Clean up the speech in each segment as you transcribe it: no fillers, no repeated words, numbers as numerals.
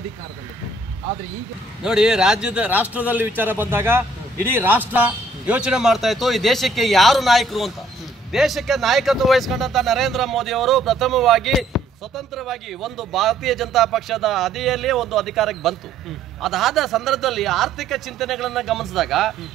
ಅಧಿಕಾರದಲ್ಲಿ. ಆದ್ರೆ ಈಗ ನೋಡಿ, ರಾಷ್ಟ್ರದಲ್ಲಿ ವಿಚಾರ ಬಂದಾಗ ಇಡೀ ರಾಷ್ಟ್ರ ಯೋಚನೆ ಮಾಡ್ತಾ ಇತ್ತು ಈ ದೇಶಕ್ಕೆ ಯಾರು ನಾಯಕರು ಅಂತ. ದೇಶಕ್ಕೆ ನಾಯಕತ್ವ ವಹಿಸಿಕೊಂಡಂತ ನರೇಂದ್ರ ಮೋದಿ ಅವರು ಪ್ರಥಮವಾಗಿ ಸ್ವತಂತ್ರವಾಗಿ ಒಂದು ಭಾರತೀಯ ಜನತಾ ಪಕ್ಷದ ಅಡಿಯಲ್ಲಿ ಒಂದು ಅಧಿಕಾರಕ್ಕೆ ಬಂತು. ಅದಾದ ಸಂದರ್ಭದಲ್ಲಿ ಆರ್ಥಿಕ ಚಿಂತನೆಗಳನ್ನ ಗಮನಿಸಿದಾಗ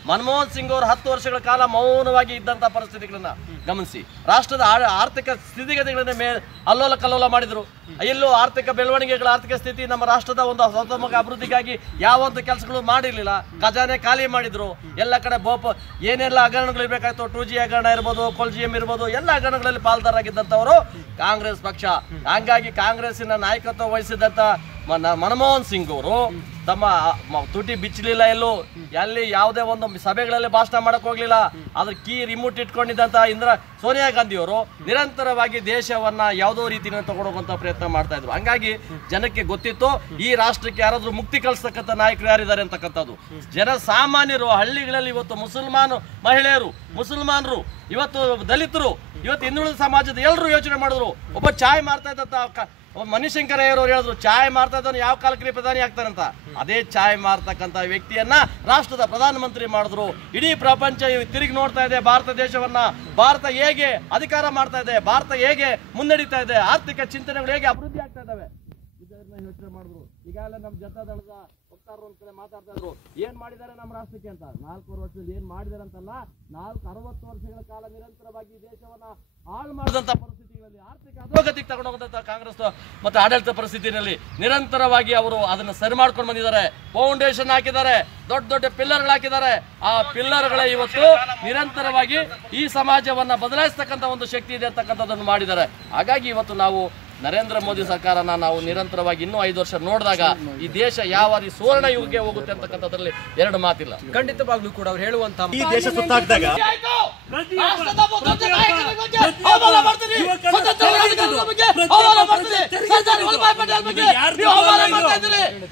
ಮನಮೋಹನ್ ಸಿಂಗ್ ಅವರು 10 ವರ್ಷಗಳ ಕಾಲ ಮೌನವಾಗಿ ಇದ್ದಂತಹ ಪರಿಸ್ಥಿತಿಗಳನ್ನ ಗಮನಿಸಿ ರಾಷ್ಟ್ರದ ಆರ್ಥಿಕ ಸ್ಥಿತಿಗತಿಗಳನ್ನ ಅಲ್ಲೋಲ ಕಲ್ಲೋಲ ಮಾಡಿದ್ರು. ಎಲ್ಲೂ ಆರ್ಥಿಕ ಬೆಳವಣಿಗೆಗಳ ಆರ್ಥಿಕ ಸ್ಥಿತಿ ನಮ್ಮ ರಾಷ್ಟ್ರದ ಒಂದು ಸರ್ವತೋಮುಖ ಅಭಿವೃದ್ಧಿಗಾಗಿ ಯಾವ ಒಂದು ಕೆಲಸಗಳು ಮಾಡಿರ್ಲಿಲ್ಲ. ಖಜಾನೆ ಖಾಲಿ ಮಾಡಿದ್ರು. ಎಲ್ಲ ಕಡೆ ಏನೆಲ್ಲ ಹಗರಣಗಳು ಇರಬೇಕಾಯ್ತು, 2G ಹಗರಣ ಇರ್ಬೋದು, ಕೊಲ್ಜಿಎಂ ಇರ್ಬೋದು, ಎಲ್ಲ ಹಗರಣಗಳಲ್ಲಿ ಪಾಲ್ದಾರಾಗಿದ್ದಂಥವರು ಕಾಂಗ್ರೆಸ್ ಪಕ್ಷ. ಹಂಗಾಗಿ ಕಾಂಗ್ರೆಸ್ಸಿನ ನಾಯಕತ್ವ ವಹಿಸಿದಂತ ಮನಮೋಹನ್ ಸಿಂಗ್ ಅವರು ತಮ್ಮ ತುಟಿ ಬಿಚ್ಚಲಿಲ್ಲ. ಎಲ್ಲಿ ಯಾವುದೇ ಒಂದು ಸಭೆಗಳಲ್ಲಿ ಭಾಷಣ ಮಾಡಕ್ ಹೋಗ್ಲಿಲ್ಲ. ಅದ್ರ ರಿಮೋಟ್ ಇಟ್ಕೊಂಡಿದ್ದಂತ ಸೋನಿಯಾ ಗಾಂಧಿ ಅವರು ನಿರಂತರವಾಗಿ ದೇಶವನ್ನ ಯಾವುದೋ ರೀತಿಯಿಂದ ತಗೊಂಡೋಗುವಂತ ಪ್ರಯತ್ನ ಮಾಡ್ತಾ ಇದ್ರು. ಹಂಗಾಗಿ ಜನಕ್ಕೆ ಗೊತ್ತಿತ್ತು ಈ ರಾಷ್ಟ್ರಕ್ಕೆ ಯಾರಾದ್ರೂ ಮುಕ್ತಿ ಕಲಿಸ್ತಕ್ಕಂಥ ನಾಯಕರು ಯಾರಿದ್ದಾರೆ ಅಂತಕ್ಕಂಥದ್ದು. ಜನಸಾಮಾನ್ಯರು ಹಳ್ಳಿಗಳಲ್ಲಿ ಇವತ್ತು ಮಹಿಳೆಯರು, ಮುಸಲ್ಮಾನರು, ಇವತ್ತು ದಲಿತರು, ಇವತ್ತು ಹಿಂದುಳಿದ ಸಮಾಜದ ಎಲ್ಲರೂ ಯೋಚನೆ ಮಾಡಿದ್ರು. ಒಬ್ಬ ಚಾಯ್ ಮಾರ್ತಾ ಇದ್ದಂತ ಮಣಿಶಂಕರಯ್ಯವರು ಹೇಳಿದ್ರು, ಚಾಯ್ ಮಾರ್ತಾ ಇದ್ದಾನೆ ಯಾವ ಕಾಲಕ್ಕೆ ಪ್ರಧಾನಿ ಆಗ್ತಾರಂತ. ಅದೇ ಚಾಯ್ ಮಾರ್ತಕ್ಕಂಥ ವ್ಯಕ್ತಿಯನ್ನ ರಾಷ್ಟ್ರದ ಪ್ರಧಾನಮಂತ್ರಿ ಮಾಡಿದ್ರು. ಇಡೀ ಪ್ರಪಂಚ ತಿರುಗಿ ನೋಡ್ತಾ ಇದೆ ಭಾರತ ದೇಶವನ್ನ. ಭಾರತ ಹೇಗೆ ಅಧಿಕಾರ ಮಾಡ್ತಾ ಇದೆ, ಭಾರತ ಹೇಗೆ ಮುನ್ನಡೀತಾ ಇದೆ, ಆರ್ಥಿಕ ಚಿಂತನೆಗಳು ಹೇಗೆ ಅಭಿವೃದ್ಧಿ ಆಗ್ತಾ ಇದಾವೆ, ಇದನ್ನ ಯೋಚನೆ ಮಾಡಿದ್ರು. ಈಗಾಗಲೇ ನಮ್ಮ ಜನತಾದಳದ ವಕ್ತಾರರು ಒಂದ್ ಕಡೆ ಮಾತಾಡ್ತಾ ಇದ್ರು, ಏನ್ ಮಾಡಿದ್ದಾರೆ ನಮ್ಮ ರಾಷ್ಟ್ರಕ್ಕೆ ಅಂತ. 4 ವರ್ಷದಲ್ಲಿ ಏನ್ ಮಾಡಿದಾರೆ ಅಂತಲ್ಲ, 60 ವರ್ಷಗಳ ಕಾಲ ನಿರಂತರವಾಗಿ ದೇಶವನ್ನ ಹಾಳು ಮಾಡಿದಂತ ಪರಿಸ್ಥಿತಿಗಳಲ್ಲಿ ಆರ್ಥಿಕ ಅಧೋಗತಿಗೆ ತಗೊಂಡು ಹೋದಂತ ಕಾಂಗ್ರೆಸ್ ಮತ್ತೆ ಆಡಳಿತ ಪರಿಸ್ಥಿತಿಯಲ್ಲಿ ನಿರಂತರವಾಗಿ ಅವರು ಅದನ್ನ ಸರಿ ಮಾಡ್ಕೊಂಡು ಬಂದಿದ್ದಾರೆ. ಫೌಂಡೇಶನ್ ಹಾಕಿದ್ದಾರೆ, ದೊಡ್ಡ ದೊಡ್ಡ ಪಿಲ್ಲರ್ಗಳು ಹಾಕಿದ್ದಾರೆ. ಆ ಪಿಲ್ಲರ್ಗಳೇ ಇವತ್ತು ನಿರಂತರವಾಗಿ ಈ ಸಮಾಜವನ್ನ ಬದಲಾಯಿಸ್ತಕ್ಕಂಥ ಒಂದು ಶಕ್ತಿ ಇದೆ ಅಂತಕ್ಕಂಥದ್ದನ್ನು ಮಾಡಿದ್ದಾರೆ. ಹಾಗಾಗಿ ಇವತ್ತು ನಾವು ನರೇಂದ್ರ ಮೋದಿ ಸರ್ಕಾರನ ನಾವು ನಿರಂತರವಾಗಿ ಇನ್ನೂ 5 ವರ್ಷ ನೋಡಿದಾಗ ಈ ದೇಶ ಯಾವ ಸುವರ್ಣ ಯುಗಕ್ಕೆ ಹೋಗುತ್ತೆ ಅಂತಕ್ಕಂಥದ್ರಲ್ಲಿ ಎರಡು ಮಾತಿಲ್ಲ. ಖಂಡಿತವಾಗ್ಲೂ ಕೂಡ ಅವ್ರು ಹೇಳುವಂತ ಈ ದೇಶ ಸುತ್ತಾಕ್ದಾಗ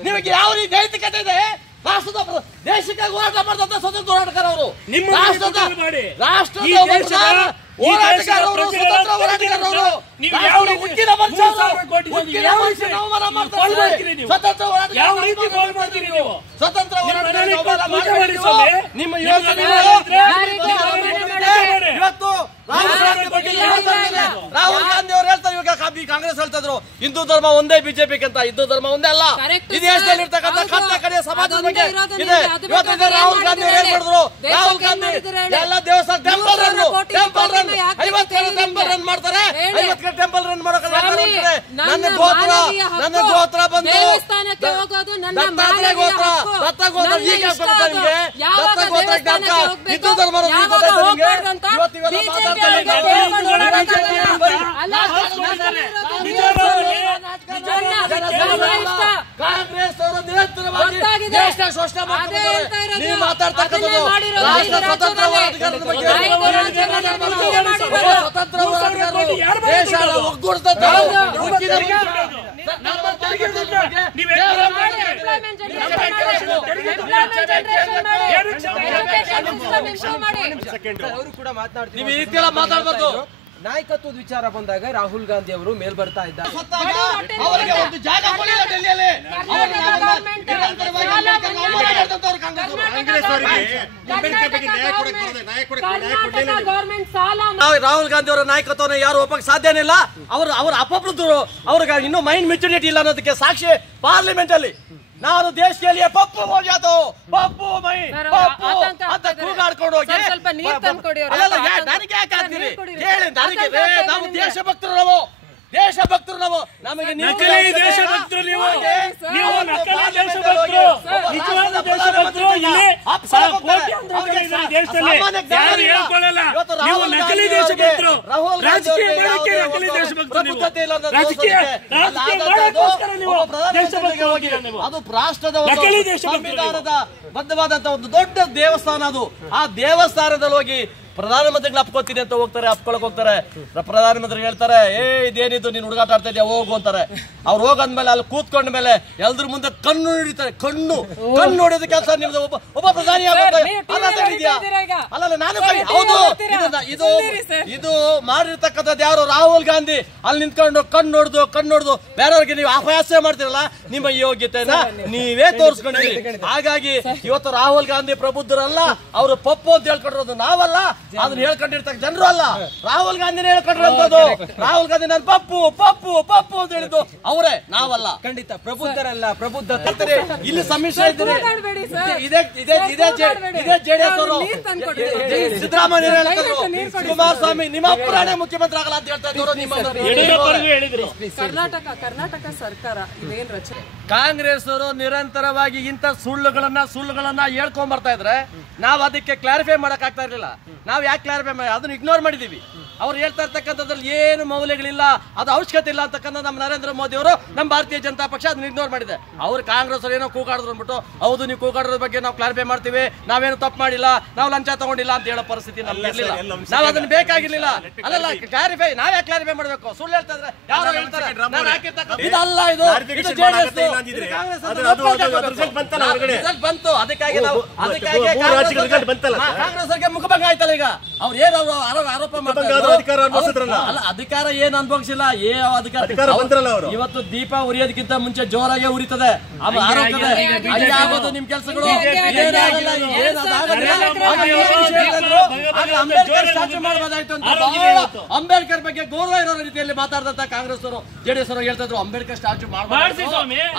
ನಿಮಗೆ ಯಾವ ರೀತಿ ನೈತಿಕತೆ ಇದೆ? ರಾಷ್ಟ್ರದ ದೇಶಕ್ಕಾಗಿ ಹೋರಾಟ ಮಾಡಿದಂತ ಸ್ವತಂತ್ರ ಹೋರಾಟಗಾರ ಅವರು, ಸ್ವತಂತ್ರ ನಿಮ್ಮ ಯೋಚನೆ ಇವತ್ತು ರಾಹುಲ್ ಗಾಂಧಿ ಅವರು ಹೇಳ್ತಾರೆ, ಇವಾಗ ಕಾಂಗ್ರೆಸ್ ಹೇಳ್ತಿದ್ರು ಹಿಂದೂ ಧರ್ಮ ಒಂದೇ ಬಿಜೆಪಿಗೆ ಅಂತ. ಹಿಂದೂ ಧರ್ಮ ಒಂದೇ ಅಲ್ಲ, ಈ ದೇಶದಲ್ಲಿ ಇರ್ತಕ್ಕಂಥ ಕಟ್ಟ ಕಡೆಯ ಸಮಾಜದ ಬಗ್ಗೆ ಇದೆ. ಇವತ್ತು ರಾಹುಲ್ ಗಾಂಧಿ ಅವರು ಏನ್ ಮಾಡಿದ್ರು? ರಾಹುಲ್ ಗಾಂಧಿ ಎಲ್ಲ ದೇವಸ್ಥಾನ ಟೆಂಪಲ್ ರನ್ 50 ಟೆಂಪಲ್ ರನ್ ಮಾಡ್ತಾರೆ. 50 ಟೆಂಪಲ್ ರನ್ ಮಾಡೋಕೆ ನನ್ನ ಗೋತ್ರ ಬಂದು ದತ್ತಾತ್ರೇಯ ಗೋತ್ರ ಈಗ ನಿಮ್ಗೆ ದತ್ತ ಗೋತ್ರ ಹಿಂದೂ ಧರ್ಮ ಕಾಂಗ್ರೆಸ್ ಅವರು ನಿರಂತರವಾಗಿ ದೇಶ ಶೋಷಣೆ ಮಾಡ್ತಾರೆ. ನೀವು ಮಾತಾಡ್ತಕ್ಕಂಥದ್ದು ರಾಷ್ಟ್ರ ಸ್ವತಂತ್ರ ಹೋರಾಟಗಾರರ ಬಗ್ಗೆ, ಸ್ವತಂತ್ರ ಹೋರಾಟಗಾರರು ದೇಶ ಒಗ್ಗೂಡಿಸಿದಂತ ನೀವು ಈ ರೀತಿ ಎಲ್ಲ ಮಾತಾಡಬಾರ್ದು. ನಾಯಕತ್ವದ ವಿಚಾರ ಬಂದಾಗ ರಾಹುಲ್ ಗಾಂಧಿ ಅವರು ಮೇಲ್ ಬರ್ತಾ ಇದ್ದಾರೆ. ಅವರಿಗೆ ಒಂದು ಜಾಗ ಕೊಡಲಿಲ್ಲ ಡೆಲ್ಲಿಯಲ್ಲಿ. ರಾಹುಲ್ ಗಾಂಧಿ ಅವರ ನಾಯಕತ್ವವನ್ನು ಯಾರು ಒಪ್ಪಕ್ಕೆ ಸಾಧ್ಯನೇ ಇಲ್ಲ. ಅವರು ಅಪಪ್ರದರು, ಅವ್ರಿಗೆ ಇನ್ನೂ ಮೈಂಡ್ ಮೆಚುರಿಟಿ ಇಲ್ಲ ಅನ್ನೋದಕ್ಕೆ ಸಾಕ್ಷಿ ಪಾರ್ಲಿಮೆಂಟ್ ಅಲ್ಲಿ ನಾನು ದೇಶದಲ್ಲಿ ಪಪ್ಪು ಮೋಜಾತು ಪಪ್ಪು ಮೈ ಪಪ್ಪು ಅಂತ ಕೂಗಾಡ್ಕೊಂಡು ಹೋಗಿ ನನಗೆ ಯಾಕೆ ಆಗ್ತೀರಿ ಹೇಳಿ. ನನಗೆ ನಾವು ದೇಶಭಕ್ತರು, ನಾವು ನಮಗೆ ನಕಲಿ ದೇಶಭಕ್ತರು, ನೀವು ನಕಲಿ ದೇಶಭಕ್ತರು. ನಿಜವಾದ ದೇಶಭಕ್ತರು ಇಲ್ಲಿ ದೇಶದಲ್ಲಿ ಯಾರು ಹೇಳ್ಕೊಳ್ಳಲ್ಲ. ನೀವು ನಕಲಿ ದೇಶಭಕ್ತರು, ರಾಜಕೀಯ ಮಾಡೋಕೆ ನಕಲಿ ದೇಶಭಕ್ತರು. ನೀವು ರಾಜಕೀಯ ಮಾಡೋಕ್ಕೋಸ್ಕರ ನೀವು ದೇಶಭಕ್ತರು ಹೋಗಿರ. ನೀವು ಅದು ರಾಷ್ಟ್ರದ ಸಂವಿಧಾನದ ಬದ್ಧವಾದಂತ ಒಂದು ದೊಡ್ಡ ದೇವಸ್ಥಾನ. ಅದು ಆ ದೇವಸ್ಥಾನದಲ್ಲಿ ಹೋಗಿ ಪ್ರಧಾನಮಂತ್ರಿಗಳು ಅಪ್ಕೋತೀನಿ ಅಂತ ಹೋಗ್ತಾರೆ, ಅಪ್ಕೊಳಕ್ ಹೋಗ್ತಾರೆ. ಪ್ರಧಾನಮಂತ್ರಿ ಹೇಳ್ತಾರೆ, ಇದೇನಿದು ನೀನು ಹುಡುಗಾಟ ಆಡ್ತಾ ಇದೆಯಾ, ಹೋಗು ಅಂತಾರೆ. ಅವ್ರು ಹೋಗಂದ್ಮೇಲೆ ಅಲ್ಲಿ ಕೂತ್ಕೊಂಡ ಮೇಲೆ ಎಲ್ದ್ರ ಮುಂದೆ ಕಣ್ಣು ಹಿಡಿತಾರೆ. ಕಣ್ಣು ಹೊಡೆದ ಕೆಲಸ ನಿಮ್ದು. ಒಬ್ಬ ಪ್ರಧಾನಿ ಅಲ್ಲ, ನಾನು ಹೌದು, ಇದು ಮಾಡಿರ್ತಕ್ಕಂಥದ್ದು ಯಾರು? ರಾಹುಲ್ ಗಾಂಧಿ ಅಲ್ಲಿ ನಿಂತ್ಕೊಂಡು ಕಣ್ಣು ಹೊಡೆದು ಬೇರೆಯವ್ರಿಗೆ ನೀವು ಅಪಹಾಸ್ಯ ಮಾಡ್ತಿರಲ್ಲ, ನಿಮ್ಮ ಯೋಗ್ಯತೆನ ನೀವೇ ತೋರಿಸ್ಕೊಂಡಿದ್ದೀರಿ. ಹಾಗಾಗಿ ಇವತ್ತು ರಾಹುಲ್ ಗಾಂಧಿ ಪ್ರಬುದ್ಧರಲ್ಲ, ಅವರು ಪಪ್ಪು ಅಂತ ಹೇಳ್ಕೊಂಡಿರೋದು ನಾವಲ್ಲ, ಅದನ್ನ ಹೇಳ್ಕೊಂಡಿರ್ತಕ್ಕ ಜನರು ಅಲ್ಲ, ರಾಹುಲ್ ಗಾಂಧಿನೇ ಹೇಳ್ಕೊಂಡಿರೋದು. ರಾಹುಲ್ ಗಾಂಧಿ ನಾನು ಪಪ್ಪು ಪಪ್ಪು ಪಪ್ಪು ಅಂತ ಹೇಳಿದ್ದು ಅವರೇ, ನಾವಲ್ಲ. ಖಂಡಿತ ಪ್ರಬುದ್ಧರಲ್ಲ, ಪ್ರಬುದ್ಧ ಇಲ್ಲಿ ಸಮ್ಮಿಶ್ರ ಇದ್ದೀರಿ. ಇದೇ ಜೆಡಿಎಸ್ ಅವರು ಸಿದ್ದರಾಮಯ್ಯ ಕುಮಾರಸ್ವಾಮಿ ನಿಮ್ಮ ಅಪ್ಪನೇ ಮುಖ್ಯಮಂತ್ರಿ ಆಗಲ್ಲ ಅಂತ ಹೇಳ್ತಾ ಇದ್ದವರು. ಕರ್ನಾಟಕ ಸರ್ಕಾರ ಇದೇನ್ ರಚನೆ? ಕಾಂಗ್ರೆಸ್ ಅವರು ನಿರಂತರವಾಗಿ ಇಂಥ ಸುಳ್ಳುಗಳನ್ನ ಹೇಳ್ಕೊಂಡ್ ಬರ್ತಾ ಇದ್ರೆ ನಾವು ಅದಕ್ಕೆ ಕ್ಲಾರಿಫೈ ಮಾಡಕ್ ಆಗ್ತಾ ಇರ್ಲಿಲ್ಲ. ನಾವು ಯಾಕೆ ಕ್ಲಾರಿಫೈ ಮಾಡಿ ಅದನ್ನ ಇಗ್ನೋರ್ ಮಾಡಿದೀವಿ. ಅವ್ರು ಹೇಳ್ತಾ ಇರ್ತಕ್ಕಂಥದ್ರಲ್ಲಿ ಏನು ಮೌಲ್ಯಗಳಿಲ್ಲ, ಅದು ಅವಶ್ಯಕತೆ ಇಲ್ಲ ಅಂತಕ್ಕಂಥ ನಮ್ಮ ನರೇಂದ್ರ ಮೋದಿ ಅವರು, ನಮ್ಮ ಭಾರತೀಯ ಜನತಾ ಪಕ್ಷ ಅದನ್ನ ಇಗ್ನೋರ್ ಮಾಡಿದೆ. ಅವ್ರು ಕಾಂಗ್ರೆಸ್ ಅವ್ರು ಏನೋ ಕೂಗಾಡಿದ್ರು ಅಂದ್ಬಿಟ್ಟು, ಹೌದು ನೀವು ಕೂಗಾಡೋದ್ರ ಬಗ್ಗೆ ನಾವು ಕ್ಲಾರಿಫೈ ಮಾಡ್ತೀವಿ, ನಾವೇನು ತಪ್ಪು ಮಾಡಿಲ್ಲ, ನಾವು ಲಂಚ ತಗೊಂಡಿಲ್ಲ ಅಂತ ಹೇಳೋ ಪರಿಸ್ಥಿತಿ ನಮ್ಗೆ ಇರ್ಲಿಲ್ಲ. ನಾವು ಅದನ್ನ ಬೇಕಾಗಿರ್ಲಿಲ್ಲ. ಅಲ್ಲಲ್ಲ, ಕ್ಲಾರಿಫೈ ನಾವ್ ಯಾಕೆ ಕ್ಲಾರಿಫೈ ಮಾಡ್ಬೇಕು? ಸುಳ್ಳು ಹೇಳ್ತಾ ಇದ್ರೆ ಯಾರು ಹೇಳ್ತಾರೆ ಇದಲ್ಲ, ಇದು ಬಂತು. ಅದಕ್ಕಾಗಿ ಕಾಂಗ್ರೆಸ್ ಅವ್ರಿಗೆ ಮುಖಭಂಗ ಆಯ್ತಲ್ಲ. ಈಗ ಅವ್ರು ಏನು ಆರೋಪ ಮಾಡ್ತಾರೆ, ಅಧಿಕಾರ ಏನು ಅನುಭವಿಸಿಲ್ಲ. ಇವತ್ತು ದೀಪ ಉರಿಯೋದಕ್ಕಿಂತ ಮುಂಚೆ ಜೋರಾಗೆ ಉರಿತದೆ, ಆಗೋದು ನಿಮ್ ಕೆಲಸಗಳು. ಅಂಬೇಡ್ಕರ್ ಸ್ಟ್ಯಾಚ್ಯು ಮಾಡಬಹುದಾಯ್ತು ಅಂತ ಅಂಬೇಡ್ಕರ್ ಬಗ್ಗೆ ಗೌರವ ಇರೋ ರೀತಿಯಲ್ಲಿ ಮಾತಾಡ್ದಂತ ಕಾಂಗ್ರೆಸ್ ಅವರು ಜೆಡಿಎಸ್ ಅವರು ಹೇಳ್ತಾ ಇದ್ರು, ಅಂಬೇಡ್ಕರ್ ಸ್ಟ್ಯಾಚ್ಯು ಮಾಡಬಾರ್ದು,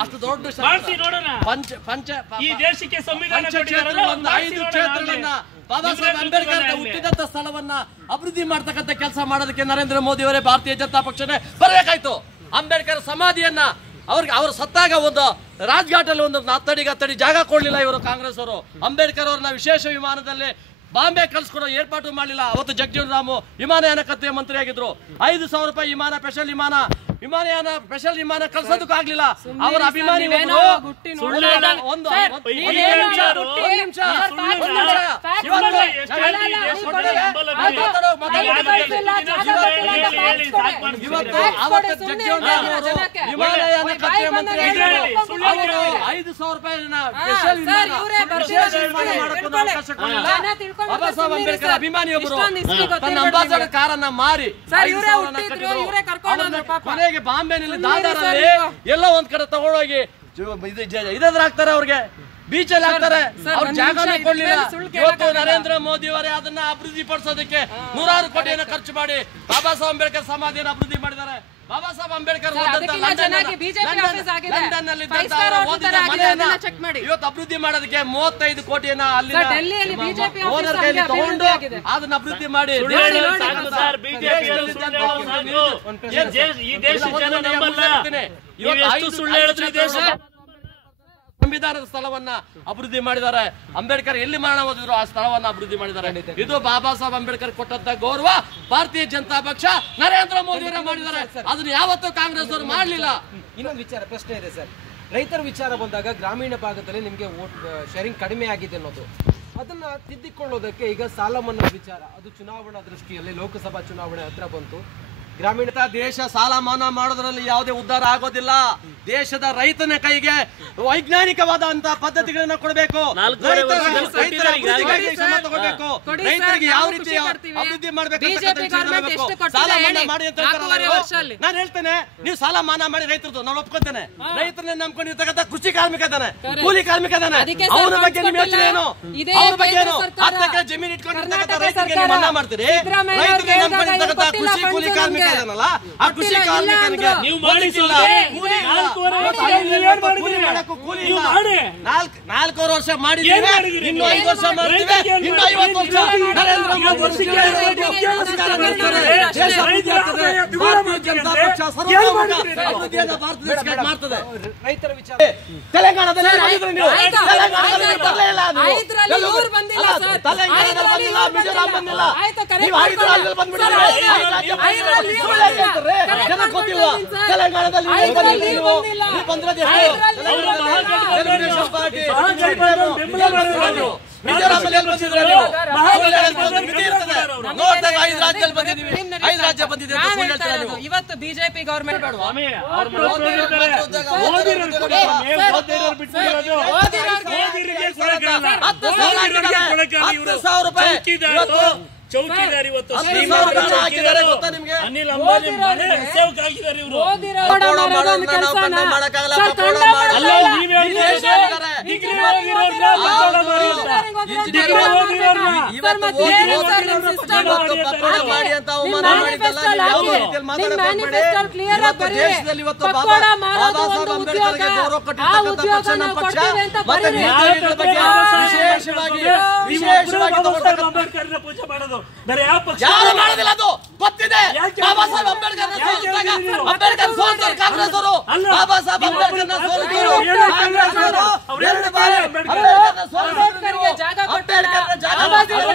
ಅಷ್ಟು ದೊಡ್ಡ ಪಂಚಕ್ಷೇತ್ರಗಳನ್ನ 5 ಕ್ಷೇತ್ರಗಳನ್ನ ಬಾಬಾ ಸಾಹೇಬ್ ಅಂಬೇಡ್ಕರ್ ಹುಟ್ಟಿದಂತ ಸ್ಥಳವನ್ನ ಅಭಿವೃದ್ಧಿ ಮಾಡ್ತಕ್ಕಂಥ ಕೆಲಸ ಮಾಡೋದಕ್ಕೆ ನರೇಂದ್ರ ಮೋದಿ ಅವರೇ ಭಾರತೀಯ ಜನತಾ ಪಕ್ಷನೇ ಬರಬೇಕಾಯ್ತು. ಅಂಬೇಡ್ಕರ್ ಸಮಾಧಿಯನ್ನ ಅವ್ರು ಸತ್ತಾಗ ಒಂದು ರಾಜ್ಘಾಟ್ ಅಲ್ಲಿ ಒಂದು ಹತ್ತಡಿ ಜಾಗ ಕೊಡ್ಲಿಲ್ಲ ಇವರು ಕಾಂಗ್ರೆಸ್ ಅವರು. ಅಂಬೇಡ್ಕರ್ ಅವ್ರನ್ನ ವಿಶೇಷ ವಿಮಾನದಲ್ಲಿ ಬಾಂಬೆ ಕಳ್ಸಿಕೊಡೋ ಏರ್ಪಾಟು ಮಾಡಲಿಲ್ಲ. ಅವತ್ತು ಜಗಜೀವನ್ ರಾಮು ವಿಮಾನಯಾನ ಖಾತೆ ಮಂತ್ರಿ ಆಗಿದ್ರು. 5,000 ರೂಪಾಯಿ ಸ್ಪೆಷಲ್ ವಿಮಾನ ಕಳ್ಸೋದಕ್ಕೂ ಆಗ್ಲಿಲ್ಲ. ಅವರ ಅಭಿಮಾನಿ ವಿಮಾನಯಾನ ಖಾತೆ ಮಂತ್ರಿ ಅವರು 5,000 ರೂಪಾಯಿ ಸ್ಪೆಷಲ್ ಬಾಬಾ ಸಾಹೇಬ್ ಅಂಬೇಡ್ಕರ್ ಅಭಿಮಾನಿಯೊಬ್ಬರು ತನ್ನ ಅಂಬಾಸಡರ್ ಕಾರನ್ನ ಮಾರಿ ಕೊನೆಗೆ ಬಾಂಬೆನಲ್ಲಿ ದಾದಾರಲ್ಲಿ ಎಲ್ಲೋ ಒಂದ್ ಕಡೆ ತಗೊಂಡೋಗಿ ಇದಾಗ್ತಾರೆ, ಅವ್ರಿಗೆ ಬೀಚಲ್ಲಿ ಹಾಕ್ತಾರೆ. ಅವ್ರ ಜಾಗನ ಕೊಡ್ಲಿಲ್ಲ. ಇವತ್ತು ನರೇಂದ್ರ ಮೋದಿ ಅವರೇ ಅದನ್ನ ಅಭಿವೃದ್ಧಿ ಪಡಿಸೋದಕ್ಕೆ 100 ಕೋಟಿಯನ್ನು ಖರ್ಚು ಮಾಡಿ ಬಾಬಾ ಸಾಹೇಬ್ ಅಂಬೇಡ್ಕರ್ ಸಮಾಧಿಯನ್ನು ಅಭಿವೃದ್ಧಿ ಮಾಡಿದ್ದಾರೆ. ಬಾಬಾ ಸಾಹೇಬ್ ಅಂಬೇಡ್ಕರ್ ಇವತ್ತು ಅಭಿವೃದ್ಧಿ ಮಾಡೋದಕ್ಕೆ 35 ಕೋಟಿಯನ್ನ ಅಲ್ಲಿ ಓನರ್ ಕೈಲಿ ತಗೊಂಡು ಅದನ್ನ ಅಭಿವೃದ್ಧಿ ಮಾಡಿ ಸಂವಿಧಾನದ ಸ್ಥಳವನ್ನ ಅಭಿವೃದ್ಧಿ ಮಾಡಿದ್ದಾರೆ. ಅಂಬೇಡ್ಕರ್ ಎಲ್ಲಿ ಮರಣ ಹೊಂದಿದ್ರು ಆ ಸ್ಥಳವನ್ನ ಅಭಿವೃದ್ಧಿ ಮಾಡಿದ್ದಾರೆ. ಇದು ಬಾಬಾ ಸಾಹೇಬ್ ಅಂಬೇಡ್ಕರ್ ಕೊಟ್ಟಂತ ಗೌರವ ಭಾರತೀಯ ಜನತಾ ಪಕ್ಷ ನರೇಂದ್ರ ಮೋದಿ ಅವರೇ ಮಾಡಿದ್ದಾರೆ. ಅದನ್ನ ಯಾವತ್ತೂ ಕಾಂಗ್ರೆಸ್ ಅವರು ಮಾಡಲಿಲ್ಲ. ಇನ್ನೊಂದು ಪ್ರಶ್ನೆ ಇದೆ ಸರ್, ರೈತರ ವಿಚಾರ ಬಂದಾಗ ಗ್ರಾಮೀಣ ಭಾಗದಲ್ಲಿ ನಿಮ್ಗೆ ವೋಟ್ ಶೇರಿಂಗ್ ಕಡಿಮೆ ಆಗಿದೆ ಅನ್ನೋದು, ಅದನ್ನ ತಿದ್ದಿಕೊಳ್ಳೋದಕ್ಕೆ ಈಗ ಸಾಲ ಮನ್ನಾ ವಿಚಾರ, ಅದು ಚುನಾವಣಾ ದೃಷ್ಟಿಯಲ್ಲಿ ಲೋಕಸಭಾ ಚುನಾವಣೆ ಹತ್ರ ಬಂತು. ಗ್ರಾಮೀಣ ದೇಶ ಸಾಲ ಮನ್ನಾ ಮಾಡೋದ್ರಲ್ಲಿ ಯಾವುದೇ ಉದ್ಧಾರ ಆಗೋದಿಲ್ಲ. ದೇಶದ ರೈತನ ಕೈಗೆ ವೈಜ್ಞಾನಿಕವಾದಂತ ಪದ್ಧತಿಗಳನ್ನ ಕೊಡಬೇಕು. ರೈತರಿಗೆ ಯಾವ ರೀತಿ ಅಭಿವೃದ್ಧಿ ಮಾಡಬೇಕು. ಸಾಲ ಮನ್ನಾ ಮಾಡಿ ಅಂತ ನಾನು ಹೇಳ್ತೇನೆ. ನೀವು ಸಾಲ ಮನ್ನಾ ಮಾಡಿ ರೈತರದು ನಾನು ಒಪ್ಕೊತೇನೆ. ರೈತರನ್ನ ನಂಬ್ಕೊಂಡಿರ್ತಕ್ಕಂಥ ಕೃಷಿ ಕಾರ್ಮಿಕ ಇದ್ದಾನೆ, ಕೂಲಿ ಕಾರ್ಮಿಕ ಇದ್ದಾನೆ, ಅವರ ಬಗ್ಗೆ ನಿಮ್ಮ ಯೋಚನೆ ಏನು? ಅವ್ರ ಬಗ್ಗೆ ಏನು? 10 ಎಕರೆ ಜಮೀನು ಇಟ್ಕೊಂಡಿರ್ತಕ್ಕಂಥ ರೈತರಿಗೆ ನೀವು ಮನ್ನಾ ಮಾಡ್ತೀರಿ. ರೈತರಿಗೆ ನಂಬ್ಕೊಂಡಿರ್ತಕ್ಕಂಥ ಕೃಷಿ ಕೂಲಿ ಕಾರ್ಮಿಕ ಇದಾನಲ್ಲ, ಆ ಕೃಷಿ ಕಾರ್ಮಿಕನಿಗೆ ನೀವು ಮಾಡಿಸಿಲ್ಲ. 4 ವರ್ಷ ಮಾಡಿದ್ದೀವಿ, ಇನ್ನು 5 ವರ್ಷ ಮಾಡ್ತೀವಿ, ಇನ್ನು 50 ವರ್ಷ ನರೇಂದ್ರ ಮೋದಿ ಭಾರತೀಯ ಜನತಾ ಪಕ್ಷ ಸರ್ವತೋಮುಖ ಅಭಿವೃದ್ಧಿಯನ್ನು ಭಾರತ ದೇಶ ಮಾಡ್ತದೆ. ರೈತರ ವಿಚಾರ ತೆಲಂಗಾಣದಲ್ಲಿ ತೆಲಂಗಾಣದಲ್ಲಿ ಬರಲೇ ಇಲ್ಲ. ತೆಲಂಗಾಣದಲ್ಲಿ ಬಂದಿಲ್ಲ, ಮಿಜೋರಾಂ ಬಂದಿಲ್ಲ, ನೀವು 5 ರಾಜ್ಯದಲ್ಲಿ ಬಂದ್ಬಿಟ್ಟಿದ್ರೆ ಜನ ಗೊತ್ತಿಲ್ಲ. ತೆಲಂಗಾಣದಲ್ಲಿ ಬಂದಿರೋದು ಮಿಜೋರಾಮಲ್ಲಿ ಎಲ್ಲಿ ಬಂದಿದ್ರೆ ನೀವು? ನೋಡ್ದಾಗ 5 ರಾಜ್ಯದಲ್ಲಿ ಬಂದಿದ್ದೀವಿ, 5 ರಾಜ್ಯ ಬಂದಿದೆ ಅಂತ ಸುಳ್ಳು ಹೇಳ್ತೀರಾ ನೀವು? ಇವತ್ತು ಬಿಜೆಪಿ ಗವರ್ಮೆಂಟ್ ಚೌಕಿದಾರ್ ಇವತ್ತು ಅನಿಲ್ ಅಂಬಾನಿ ಮನೆ ಸೇವಕ ಆಗಿದ್ದಾರೆ ಇವರು. ದೇಶದಲ್ಲಿ ಇವತ್ತು ಬಾಬಾ ಸಾಹೇಬ್ ಅಂಬೇಡ್ಕರ್ಗೆ ಗೌರವ ಕೊಟ್ಟಿರ್ತಕ್ಕಂಥ ಪಕ್ಷ ನಮ್ಮ ಪಕ್ಷ. ಮತ್ತೆ ವಿಶೇಷವಾಗಿ ಅಂಬೇಡ್ಕರ್ ಪೂಜೆ ಮಾಡೋದು ಬೇರೆ ಯಾವ ಪಕ್ಷ ಯಾರು ಮಾಡೋದಿಲ್ಲ, ಅದು ಗೊತ್ತಿದೆ. ಬಾಬಾ ಸಾಹೇಬ್ ಅಂಬೇಡ್ಕರ್ ಅಂಬೇಡ್ಕರ್ ಸೋಲ್ತಾರೆ ಕಾಂಗ್ರೆಸ್ ಅವರು. ಬಾಬಾ ಸಾಹೇಬ್ ಅಂಬೇಡ್ಕರ್ ಸೋಲಿಸಿದ್ರು ಕಾಂಗ್ರೆಸ್ ಅವರು. 2 ಬಾರಿ ಅಂಬೇಡ್ಕರ್ ಸೋಲಿಸಿದ್ರು. ಅಂಬೇಡ್ಕರ್ ಜಾಗ ಅಂಬೇಡ್ಕರ್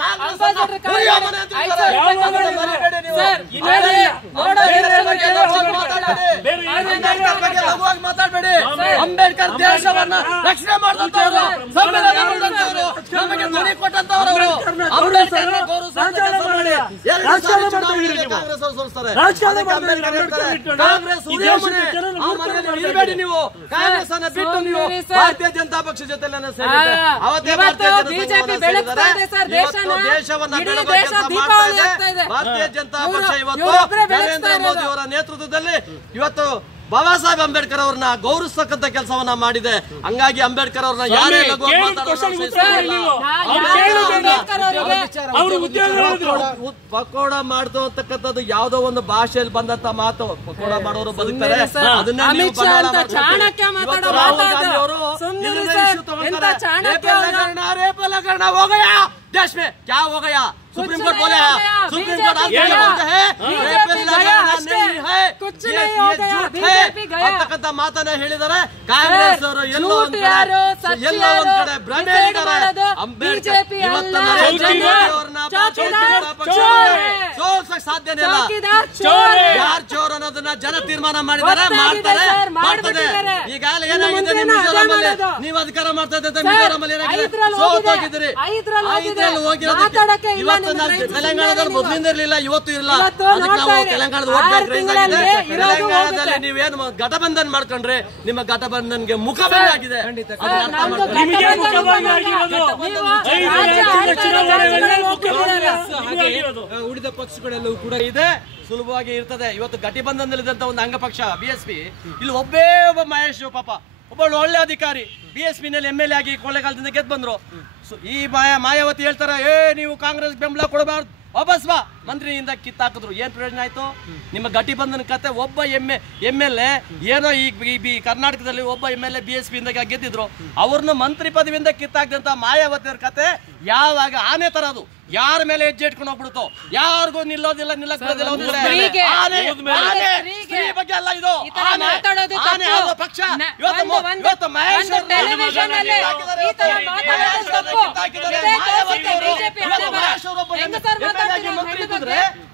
ಕಾಂಗ್ರೆಸ್ ಮಾತಾಡಬೇಡಿ. ಅಂಬೇಡ್ಕರ್ ದೇಶವನ್ನ ರಕ್ಷಣೆ ಮಾಡಿದಂತವರು, ಸಂವಿಧಾನ ಮಾಡಿದಂತವರು, ನಮಗೆ ಧ್ವನಿ ಕೊಟ್ಟಂತವರು. ಅಂಬೇಡ್ಕರ್ ಕಾಂಗ್ರೆಸ್ ಇರಬೇಡಿ ನೀವು. ಕಾಂಗ್ರೆಸ್ ಅನ್ನ ಬಿಟ್ಟು ನೀವು ಭಾರತೀಯ ಜನತಾ ಪಕ್ಷ ಜೊತೆ ದೇಶವನ್ನ ಭಾರತೀಯ ಜನತಾ ಪಕ್ಷ ಇವತ್ತು ನರೇಂದ್ರ ಮೋದಿ ಅವರ ನೇತೃತ್ವದಲ್ಲಿ ಇವತ್ತು ಬಾಬಾ ಸಾಹೇಬ್ ಅಂಬೇಡ್ಕರ್ ಅವ್ರನ್ನ ಗೌರವಿಸತಕ್ಕಂತ ಕೆಲಸವನ್ನ ಮಾಡಿದೆ. ಹಂಗಾಗಿ ಅಂಬೇಡ್ಕರ್ ಅವ್ರನ್ನ ಯಾರೇ ಪಕೋಡ ಮಾಡ್ದು ಅಂತಕ್ಕಂಥದ್ದು ಯಾವ್ದೋ ಒಂದು ಭಾಷೆಯಲ್ಲಿ ಬಂದಂತ ಮಾತು. ಪಕೋಡ ಮಾಡೋರು ಬದುಕ್ತಾರೆ, ಅದನ್ನೇ ನೀವು ರಾಹುಲ್ ಗಾಂಧಿ ಅವರು ರೇಪ್ ಲಗರ್ಣ हो गया देश में, क्या हो गया? सुप्रीम कोर्ट बोले हैं, सुप्रीम कोर्ट आज बोलते हैं ರೇಪ್ ಲಗರ್ಣ नहीं है, ये झूठ है ಅಂತಕ್ಕಂಥ ಮಾತನ್ನ ಹೇಳಿದ್ದಾರೆ ಕಾಂಗ್ರೆಸ್ ಅವರು. ಎಲ್ಲೋ ಒಂದ್ ಕಡೆ ಭ್ರಮೆಯಿದ್ದಾರೆ. ಅಂಬೇಡ್ಕರ್ ಇವತ್ತು ನರೇಂದ್ರ ಮೋದಿ ಅವ್ರನ್ನ ಸೋಲ್ಸಕ್ ಸಾಧ್ಯನೇ ಇಲ್ಲ. ಯಾರು ಚೋರ್ ಅನ್ನೋದನ್ನ ಜನ ತೀರ್ಮಾನ ಮಾಡಿದ್ದಾರೆ, ಮಾಡ್ತಾರೆ. ಈಗಾಗಲೇ ಏನಾಗಿದೆ ಮಿಜೋರಾಮಲ್ಲಿ, ನೀವು ಅಧಿಕಾರ ಮಾಡ್ತಾ ಇದ್ದಂತ ಮಿಜೋರಾಮಲ್ಲಿ ಏನಾಗಿದೆ, ಸೋತೋಗಿದ್ದೀರಿ. 5ರಲ್ಲಿ ಹೋಗಿರೋದಕ್ಕೆ ಇವತ್ತು ನಾವು ತೆಲಂಗಾಣದಲ್ಲಿ ಮೊದಲಿಂದ ಇರಲಿಲ್ಲ, ಇವತ್ತು ಇರಲ್ಲ. ಅದಕ್ಕೆ ನಾವು ತೆಲಂಗಾಣದ ವೋಟ್ ಬ್ಯಾಂಕ್ ರೈಸ್ ಆಗಿದೆ. ತೆಲಂಗಾಣದಲ್ಲಿ ನೀವೇನು ಘಟಬಂಧನ್ ಮಾಡ್ಕೊಂಡ್ರೆ ನಿಮ್ಮ ಘಟಬಂಧನ್ಗೆ ಮುಖಭಂಗ ಆಗಿದೆ. ಉಳಿದ ಪಕ್ಷಗಳೆಲ್ಲವೂ ಕೂಡ ಇದೆ, ಸುಲಭವಾಗಿ ಇರ್ತದೆ. ಇವತ್ತು ಗಠಬಂಧನದಲ್ಲಿದ್ದಂತ ಒಂದು ಅಂಗಪಕ್ಷ ಬಿಎಸ್ಪಿ, ಇಲ್ಲಿ ಒಬ್ಬ ಮಹೇಶ್ ಪಾಪ ಒಬ್ಬಳು ಒಳ್ಳೆ ಅಧಿಕಾರಿ ಬಿಎಸ್ಪಿ ನಲ್ಲಿ MLA ಆಗಿ ಕೊಳ್ಳೆಗಾಲದಿಂದ ಗೆದ್ದು ಬಂದ್ರು. ಈ ಮಾಯಾವತಿ ಹೇಳ್ತಾರೆ, ನೀವು ಕಾಂಗ್ರೆಸ್ ಬೆಂಬಲ ಕೊಡಬಾರ್ದು, ವಾಪಸ್ ಬಾ. ಮಂತ್ರಿಯಿಂದ ಕಿತ್ತಾಕಿದ್ರು. ಏನ್ ಪ್ರಯೋಜನ ಆಯ್ತು? ನಿಮ್ಮ ಗಠಬಂಧನ ಕತೆ. ಒಬ್ಬ MLA ಏನೋ ಈ ಕರ್ನಾಟಕದಲ್ಲಿ ಒಬ್ಬ MLA BSP ಇಂದ ಗೆದ್ದಿದ್ರು, ಅವ್ರನ್ನ ಮಂತ್ರಿ ಪದವಿಯಿಂದ ಕಿತ್ತಾಕ್ದಂತ ಮಾಯಾವತಿ ಅವ್ರ ಕತೆ ಯಾವಾಗ ಆನೆ ತರ ಅದು. ಯಾರ ಮೇಲೆ ಹೆಜ್ಜೆ ಇಟ್ಕೊಂಡು ಹೋಗ್ಬಿಡುತ್ತೋ, ಯಾರಿಗೂ ನಿಲ್ಲೋದಿಲ್ಲ, ನಿಲ್ಲಕ್ ಬರೋದಿಲ್ಲ. ಬಗ್ಗೆ ಅಲ್ಲ ಇದು, ಪಕ್ಷ. ಇವತ್ತು ಮಹೇಶ್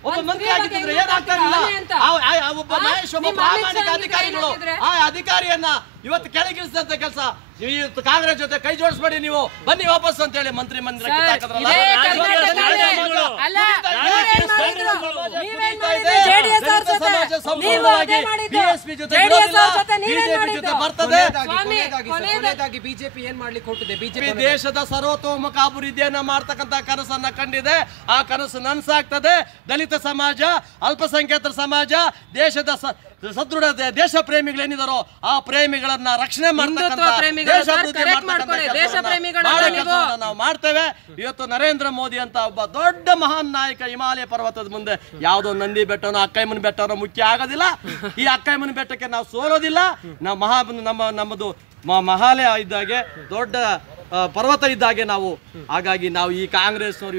ಒಬ್ಬ ಮಂತ್ರಿ ಆಗಿದ್ರೆ ಏನಾಗ್ತಾ ಇಲ್ಲ. ಒಬ್ಬ ಮಹೇಶ್ ಒಬ್ಬ ಪ್ರಾಮಾಣಿಕ ಅಧಿಕಾರಿಗಳು, ಆ ಅಧಿಕಾರಿಯನ್ನ ಇವತ್ತು ಕೆಳಗಿಳಿಸಿದಂತ ಕೆಲಸ. ಇವತ್ತು ಕಾಂಗ್ರೆಸ್ ಜೊತೆ ಕೈ ಜೋಡಿಸ್ಬೇಡಿ, ನೀವು ಬನ್ನಿ ವಾಪಸ್ ಅಂತ ಹೇಳಿ ಮಂತ್ರಿ ಮಂದಿರ ಬಿಜೆಪಿ ಏನ್ ಮಾಡ್ಲಿಕ್ಕೆ ಹೊರಟಿದೆ? ಬಿಜೆಪಿ ದೇಶದ ಸರ್ವತೋಮುಖ ಅಭಿವೃದ್ಧಿಯನ್ನ ಮಾಡ್ತಕ್ಕಂತ ಕನಸನ್ನ ಕಂಡಿದೆ. ಆ ಕನಸು ನನಸಾಗ್ತದೆ. ದಲಿತ ಸಮಾಜ, ಅಲ್ಪಸಂಖ್ಯಾತರ ಸಮಾಜ, ದೇಶದ ಸದೃಢ ದೇಶ ಪ್ರೇಮಿಗಳೇನಿದಾರೋ ಆ ಪ್ರೇಮಿಗಳನ್ನ ರಕ್ಷಣೆ ಮಾಡ್ತಕ್ಕಂಥ ನಾವು ಮಾಡ್ತೇವೆ. ಇವತ್ತು ನರೇಂದ್ರ ಮೋದಿ ಅಂತ ಒಬ್ಬ ದೊಡ್ಡ ಮಹಾನ್ ನಾಯಕ ಹಿಮಾಲಯ ಪರ್ವತದ ಮುಂದೆ ಯಾವುದೋ ನಂದಿ ಬೆಟ್ಟನೋ ಅಕ್ಕೈಮನ ಬೆಟ್ಟನೋ ಮುಖ್ಯ ಆಗೋದಿಲ್ಲ. ಈ ಅಕ್ಕೈಮನ ಬೆಟ್ಟಕ್ಕೆ ನಾವು ಸೋಲೋದಿಲ್ಲ. ನಮ್ಮದು ಮಹಾಲಯ ಇದ್ದಾಗೆ, ದೊಡ್ಡ ಪರ್ವತ ಇದ್ದಾಗೆ ನಾವು. ಹಾಗಾಗಿ ನಾವು ಈ ಕಾಂಗ್ರೆಸ್ನವ್ರು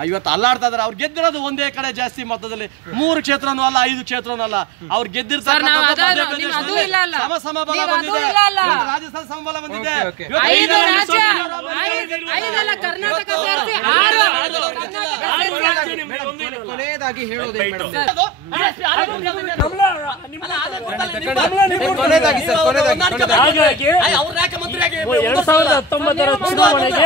ಇವತ್ತು ಅಲ್ಲಾಡ್ತಾ ಇದಾರೆ. ಅವ್ರು ಗೆದ್ದಿರೋದು ಒಂದೇ ಕಡೆ ಜಾಸ್ತಿ ಮೊತ್ತದಲ್ಲಿ, 3 ಕ್ಷೇತ್ರನೂ ಅಲ್ಲ, 5 ಕ್ಷೇತ್ರನೂ ಅಲ್ಲ. ಅವ್ರು ಗೆದ್ದಿರ್ತಾರೆ ಸಮ ಬಲ ಬಂದಿದೆ, ರಾಜಸ್ಥಾನ ಸಮಬಲ ಬಂದಿದೆ. ಕೊನೆಯದಾಗಿ ಹೇಳೋದು ಹಾಗಾಗಿ 2019 ಚುನಾವಣೆಗೆ